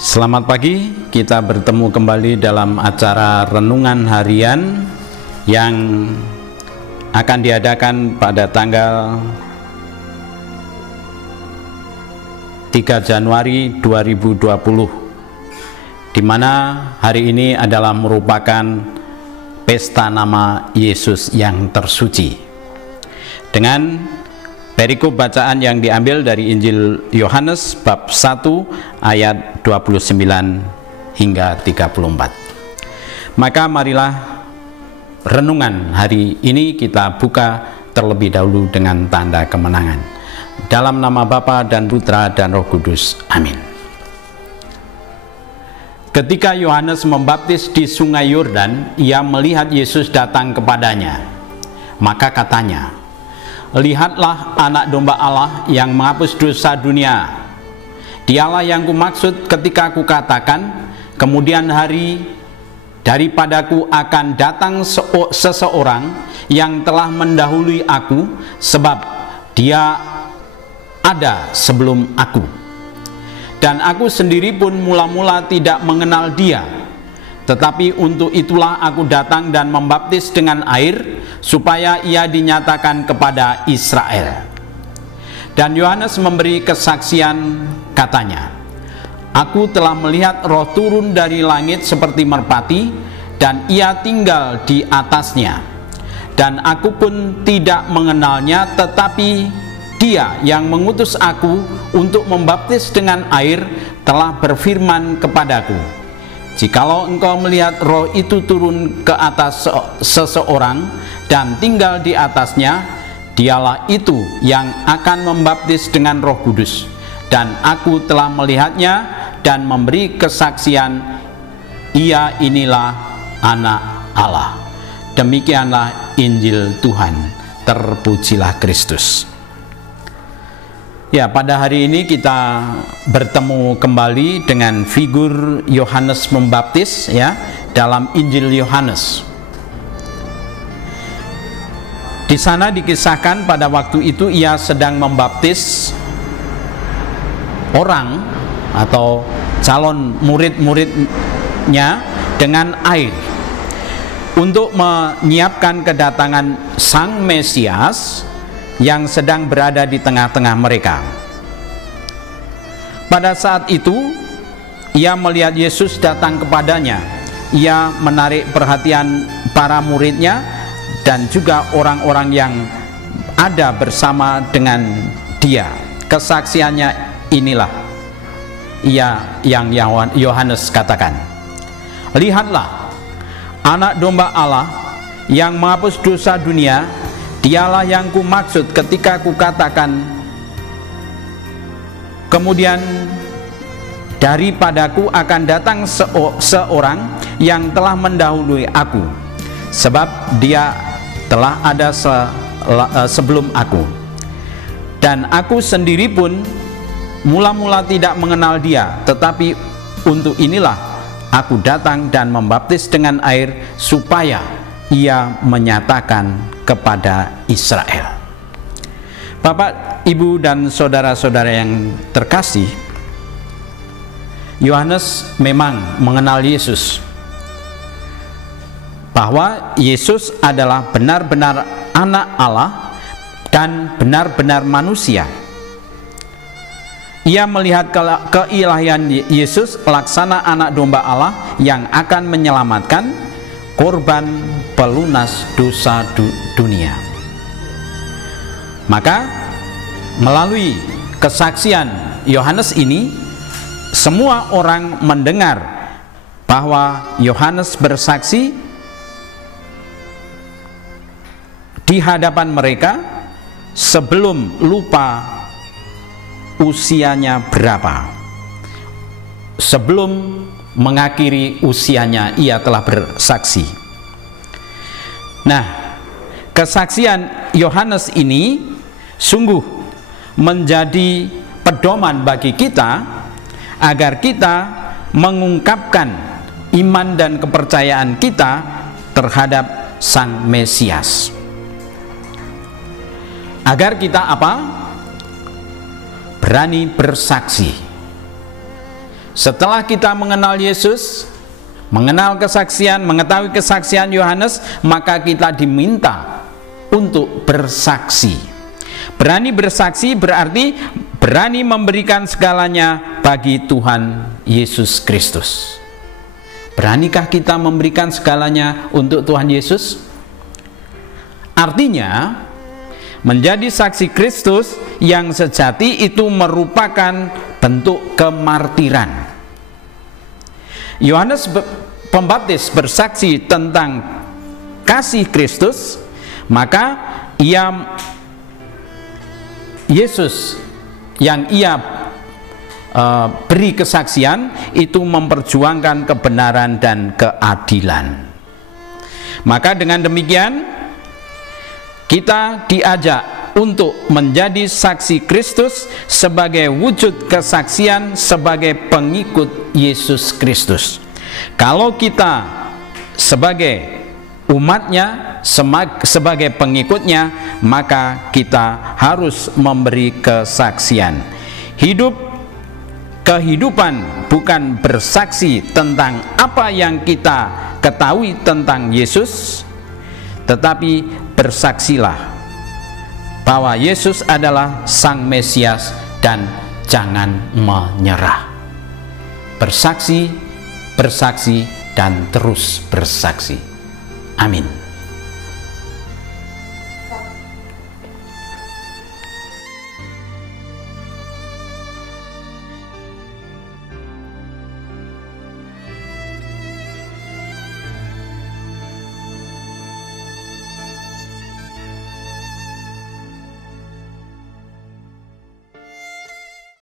Selamat pagi, kita bertemu kembali dalam acara Renungan Harian yang akan diadakan pada tanggal 3 Januari 2020, di mana hari ini adalah merupakan pesta nama Yesus yang tersuci. Dengan perikop bacaan yang diambil dari Injil Yohanes bab 1 ayat 29 hingga 34. Maka marilah renungan hari ini kita buka terlebih dahulu dengan tanda kemenangan. Dalam nama Bapa dan Putra dan Roh Kudus. Amin. Ketika Yohanes membaptis di Sungai Yordan, ia melihat Yesus datang kepadanya. Maka katanya, "Lihatlah anak domba Allah yang menghapus dosa dunia. Dialah yang kumaksud ketika kukatakan, kemudian hari daripadaku akan datang seseorang yang telah mendahului aku, sebab dia ada sebelum aku. Dan aku sendiri pun mula-mula tidak mengenal dia. Tetapi untuk itulah aku datang dan membaptis dengan air, supaya ia dinyatakan kepada Israel." Dan Yohanes memberi kesaksian, katanya, "Aku telah melihat Roh turun dari langit seperti merpati, dan ia tinggal di atasnya. Dan aku pun tidak mengenalnya, tetapi dia yang mengutus aku untuk membaptis dengan air telah berfirman kepadaku, jikalau engkau melihat Roh itu turun ke atas seseorang dan tinggal di atasnya, dialah itu yang akan membaptis dengan Roh Kudus. Dan aku telah melihatnya dan memberi kesaksian, ia inilah Anak Allah." Demikianlah Injil Tuhan. Terpujilah Kristus. Ya, pada hari ini kita bertemu kembali dengan figur Yohanes Pembaptis ya, dalam Injil Yohanes. Di sana dikisahkan pada waktu itu ia sedang membaptis orang atau calon murid-muridnya dengan air untuk menyiapkan kedatangan Sang Mesias yang sedang berada di tengah-tengah mereka. Pada saat itu ia melihat Yesus datang kepadanya. Ia menarik perhatian para muridnya dan juga orang-orang yang ada bersama dengan dia. Kesaksiannya inilah ia yang Yohanes katakan, "Lihatlah anak domba Allah yang menghapus dosa dunia. Dialah yang kumaksud ketika kukatakan, kemudian daripadaku akan datang seorang yang telah mendahului aku, sebab dia telah ada sebelum aku. Dan aku sendiri pun mula-mula tidak mengenal dia, tetapi untuk inilah aku datang dan membaptis dengan air, supaya ia menyatakan kepada Israel." Bapak, Ibu, dan saudara-saudara yang terkasih, Yohanes memang mengenal Yesus, bahwa Yesus adalah benar-benar anak Allah dan benar-benar manusia. Ia melihat keilahian Yesus laksana anak domba Allah yang akan menyelamatkan korban pelunas dosa dunia. Maka melalui kesaksian Yohanes ini, semua orang mendengar bahwa Yohanes bersaksi di hadapan mereka sebelum lupa usianya berapa. Sebelum mengakhiri usianya, ia telah bersaksi. Nah, kesaksian Yohanes ini sungguh menjadi pedoman bagi kita agar kita mengungkapkan iman dan kepercayaan kita terhadap Sang Mesias. Agar kita apa? Berani bersaksi. Setelah kita mengenal Yesus, mengenal kesaksian, mengetahui kesaksian Yohanes, maka kita diminta untuk bersaksi. Berani bersaksi berarti berani memberikan segalanya bagi Tuhan Yesus Kristus. Beranikah kita memberikan segalanya untuk Tuhan Yesus? Artinya, menjadi saksi Kristus yang sejati itu merupakan bentuk kemartiran. Yohanes Pembaptis bersaksi tentang kasih Kristus, maka Yesus yang ia beri kesaksian itu memperjuangkan kebenaran dan keadilan. Maka dengan demikian kita diajak untuk menjadi saksi Kristus sebagai wujud kesaksian sebagai pengikut Yesus Kristus. Kalau kita sebagai umatnya, sebagai pengikutnya, maka kita harus memberi kesaksian. Kehidupan bukan bersaksi tentang apa yang kita ketahui tentang Yesus, tetapi bersaksilah bahwa Yesus adalah Sang Mesias dan jangan menyerah. Bersaksi, bersaksi, dan terus bersaksi. Amin.